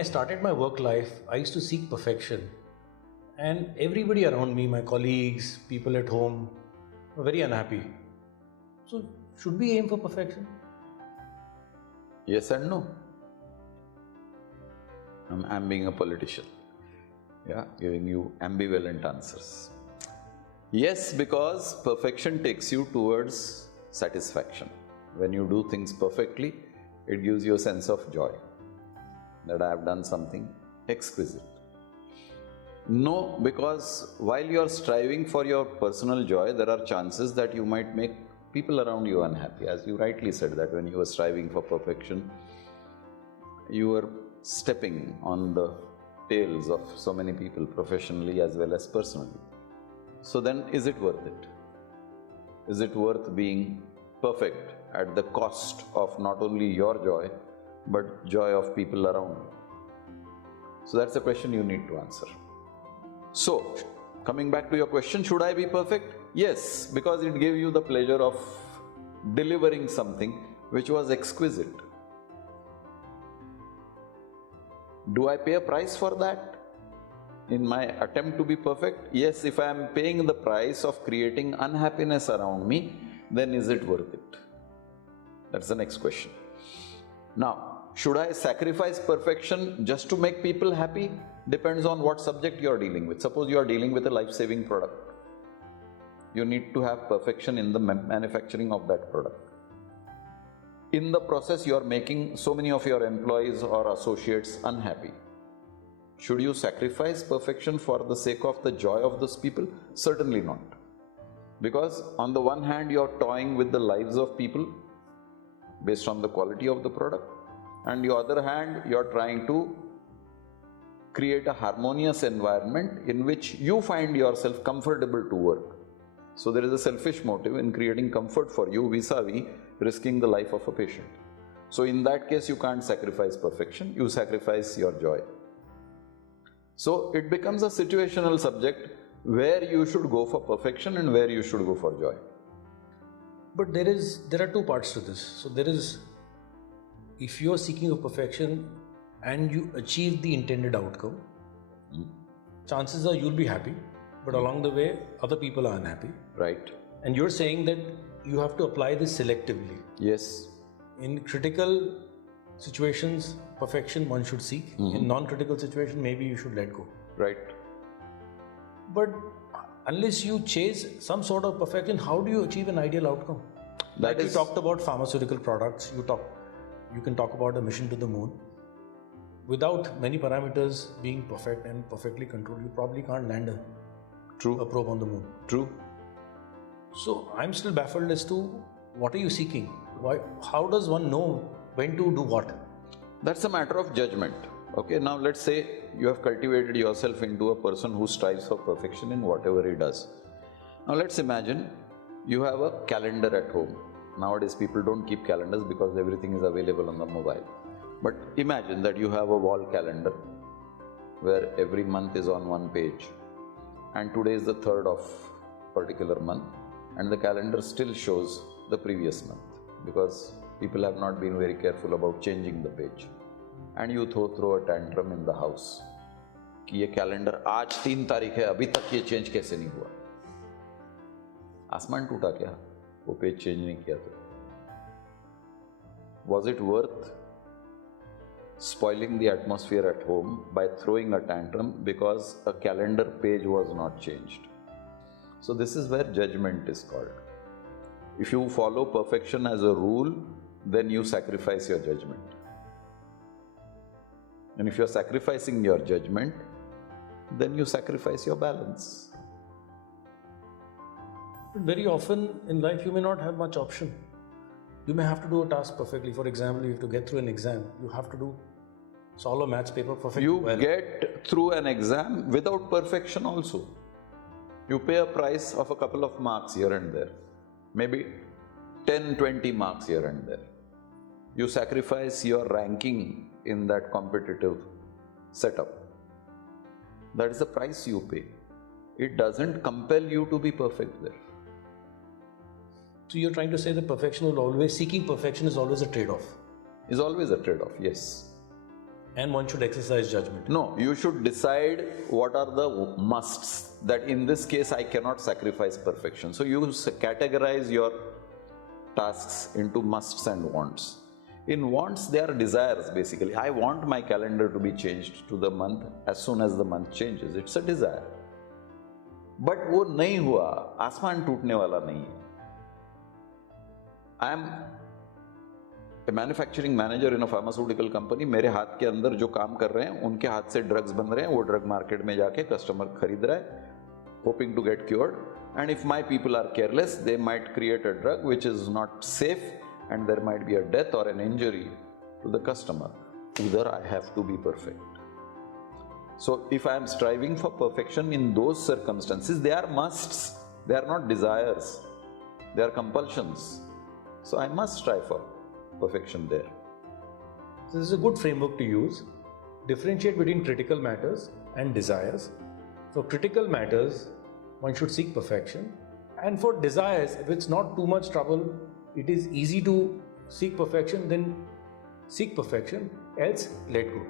I started my work life, I used to seek perfection. And everybody around me, my colleagues, people at home, were very unhappy. So, should we aim for perfection? Yes and no. I'm being a politician. Yeah, giving you ambivalent answers. Yes, because perfection takes you towards satisfaction. When you do things perfectly, it gives you a sense of joy that I have done something exquisite. No, because while you are striving for your personal joy, there are chances that you might make people around you unhappy. As you rightly said, that when you were striving for perfection, you were stepping on the tails of so many people, professionally as well as personally. So then, is it worth it? Is it worth being perfect at the cost of not only your joy, but joy of people around you? So that's a question you need to answer. So, coming back to your question, should I be perfect? Yes, because it gave you the pleasure of delivering something which was exquisite. Do I pay a price for that in my attempt to be perfect? Yes, if I am paying the price of creating unhappiness around me, then is it worth it? That's the next question. Now, should I sacrifice perfection just to make people happy? Depends on what subject you are dealing with. Suppose you are dealing with a life-saving product. You need to have perfection in the manufacturing of that product. In the process, you are making so many of your employees or associates unhappy. Should you sacrifice perfection for the sake of the joy of those people? Certainly not. Because on the one hand, you are toying with the lives of people based on the quality of the product, and on the other hand, you are trying to create a harmonious environment in which you find yourself comfortable to work. So there is a selfish motive in creating comfort for you vis-a-vis risking the life of a patient. So in that case, you can't sacrifice perfection, you sacrifice your joy. So it becomes a situational subject where you should go for perfection and where you should go for joy. But there are two parts to this. So there is, if you are seeking of perfection and you achieve the intended outcome, chances are you'll be happy, but along the way, other people are unhappy. Right. And you're saying that you have to apply this selectively. Yes. In critical situations, perfection one should seek. In non-critical situations, maybe you should let go. Right. But unless you chase some sort of perfection, how do you achieve an ideal outcome? You talked about pharmaceutical products, you can talk about a mission to the moon. Without many parameters being perfect and perfectly controlled, you probably can't land a probe on the moon. True. So I'm still baffled as to what are you seeking? How does one know when to do what? That's a matter of judgment. Okay, now let's say you have cultivated yourself into a person who strives for perfection in whatever he does. Now let's imagine you have a calendar at home. Nowadays people don't keep calendars because everything is available on the mobile. But imagine that you have a wall calendar where every month is on one page, and today is the 3rd of particular month, and the calendar still shows the previous month because people have not been very careful about changing the page. And you throw a tantrum in the house कि ये calendar आज 3 तारीख है, अभी तक ये change कैसे नहीं हुआ? आसमान टूटा क्या? वो पेज चेंज नहीं किया तो? Was it worth spoiling the atmosphere at home by throwing a tantrum because a calendar page was not changed? So this is where judgment is called. If you follow perfection as a rule, then you sacrifice your judgment. And if you are sacrificing your judgment, then you sacrifice your balance. But very often in life, you may not have much option. You may have to do a task perfectly. For example, you have to get through an exam. You have to solve a maths paper perfectly. You get through an exam without perfection also. You pay a price of a couple of marks here and there. Maybe 10, 20 marks here and there. You sacrifice your ranking in that competitive setup. That is the price you pay. It doesn't compel you to be perfect there. So you're trying to say that seeking perfection is always a trade-off? Is always a trade-off, yes. And one should exercise judgment. No, you should decide what are the musts, that in this case I cannot sacrifice perfection. So you categorize your tasks into musts and wants. In wants, they are desires basically. I want my calendar to be changed to the month as soon as the month changes. It's a desire. But वो नहीं हुआ, आसमान टूटने वाला नहीं है. I am a manufacturing manager in a pharmaceutical company. मेरे हाथ के अंदर जो काम कर रहे हैं, उनके हाथ से ड्रग्स बन रहे हैं, वो ड्रग मार्केट में जाके कस्टमर खरीद रहा है, hoping to get cured. And if my people are careless, they might create a drug which is not safe, and there might be a death or an injury to the customer. Either I have to be perfect. So if I am striving for perfection in those circumstances, they are musts, they are not desires, they are compulsions. So I must strive for perfection there. So this is a good framework to use. Differentiate between critical matters and desires. For critical matters, one should seek perfection. And for desires, if it's not too much trouble, it is easy to seek perfection, then seek perfection, else let go.